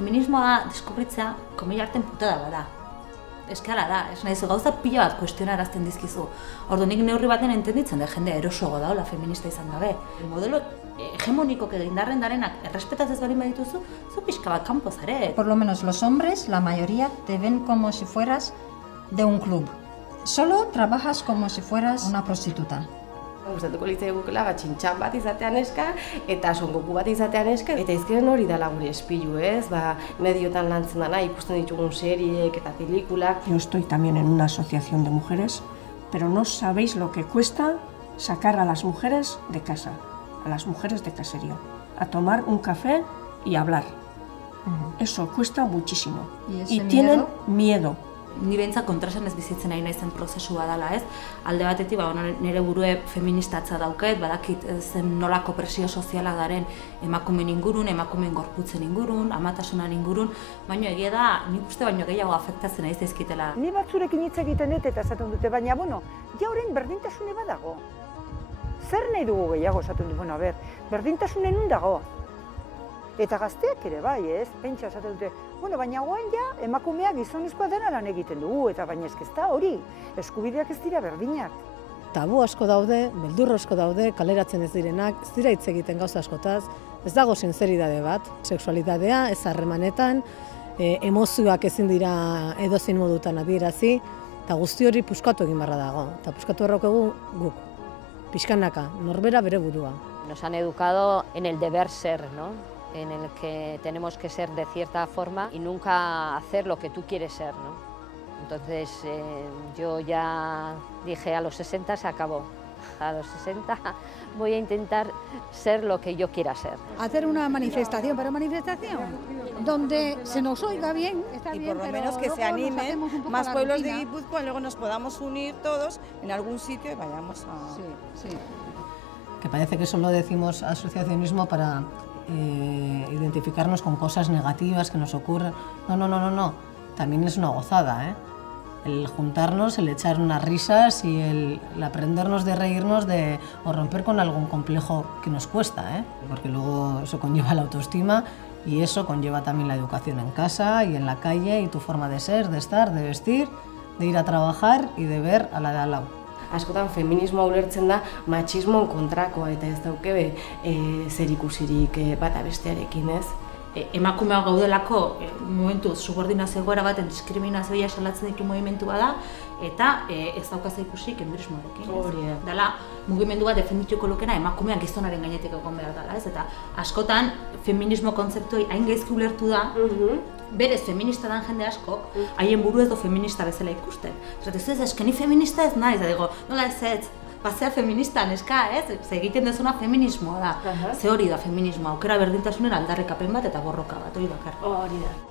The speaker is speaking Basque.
feminismoa deskubritzea komila artean putada bada. Eskala da, ez nahizu gauza pila bat kuestionarazten dizkizu. Ordu nik neurri baten entenditzen da jende erosoago daola feminista izan gabe. Modelo hegemonikok egindarren darenak errespetaz ez baldin badituzu, zu pixka bat kanpo zare. Por lo menos los hombres, la mayoría, te ven como si fueras de un club. Solo trabajas como si fueras una prostituta. Gustatuko litzaigukela txintxan bat izatean eska eta songoku bat izatean eska eta izkeren hori dela gure espilu, ez? Mediotan lantzen dana, ikusten ditugun seriek eta pelikulak. Yo estoy también en una asociación de mujeres, pero no sabéis lo que cuesta sacar a las mujeres de casa, a las mujeres de caserío, a tomar un café y hablar. Eso cuesta muchísimo. Y tienen miedo. Ni behintzat kontrasan ez bizitzen ari naizen prozesu badala, ez? Alde batetik, nire burue feministatza dauket, badakit zen nolako presio sozialak garen emakumeen ingurun, emakumeen gorputzen ingurun, amatasunan ingurun, baina egia da, nik uste baino gehiago afektatzen ari zaizkitela. Ni batzurekin hitz egiten dut eta esaten dute, baina, jauren berdintasune badago. Zer nahi dugu gehiago esaten dut, berdintasunen nun dago. Eta gazteak ere bai, ez? Pentsa esaten dute, baina goen ja, emakumeak gizonezkoa dena lan egiten dugu, eta baina ez da hori, eskubideak ez dira berdinak. Tabu asko daude, beldur asko daude, kaleratzen ez direnak, ez dira hitz egiten gauza askotaz, ez dago sinceridade bat, sexualitatea, ez harremanetan, emozioak ezin dira edozein modutan adierazi, eta guzti hori puskatu egin barra dago, eta puskatu errokegu guk, pixkanaka, norbera bere burua. Nos han educado en el deber ser, ¿no? En el que tenemos que ser de cierta forma y nunca hacer lo que tú quieres ser, ¿no? Entonces yo ya dije a los 60 se acabó, a los 60 voy a intentar ser lo que yo quiera ser. Hacer una manifestación, pero manifestación donde se nos oiga bien, está y bien, por lo pero menos que se animen más la pueblos rutina. de Guipúzcoa, luego nos podamos unir todos en algún sitio y vayamos a... Sí. Que parece que solo decimos asociacionismo para identificarnos con cosas negativas que nos ocurren. No. También es una gozada, ¿eh? El juntarnos, el echar unas risas y el aprendernos de reírnos o romper con algún complejo que nos cuesta, ¿eh? Porque luego eso conlleva la autoestima y eso conlleva también la educación en casa y en la calle y tu forma de ser, de estar, de vestir, de ir a trabajar y de ver a la de al lado. Askotan feminismoa ulertzen da matxismoen kontrakoa eta ez dauke zerikusirik bata bestearekin, ez? Emakumeak gaudelako momentu subordinazio egoera baten diskriminazioa salatzen ditu mugimendu bada eta ez dauka zerikusirik endurismoarekin. Hori da. Dela mugimendu bat defendituko lukena emakumeak gizonaren gainetik egon behar dela, ez? Eta askotan feminismo kontzeptuei hain gaizki ulertu da, berez feminista dan jende askok, haien buru ez do feminista bezala ikusten. Ez, eske ni feminista ez naiz, digo, nola ez, bazea feminista, neska, ez? Egiten dezuna feminismoa da. Ze hori da feminismoa, aukera berdintasunen aldarrikapen bat eta borroka bat, hori bakar. Hori da.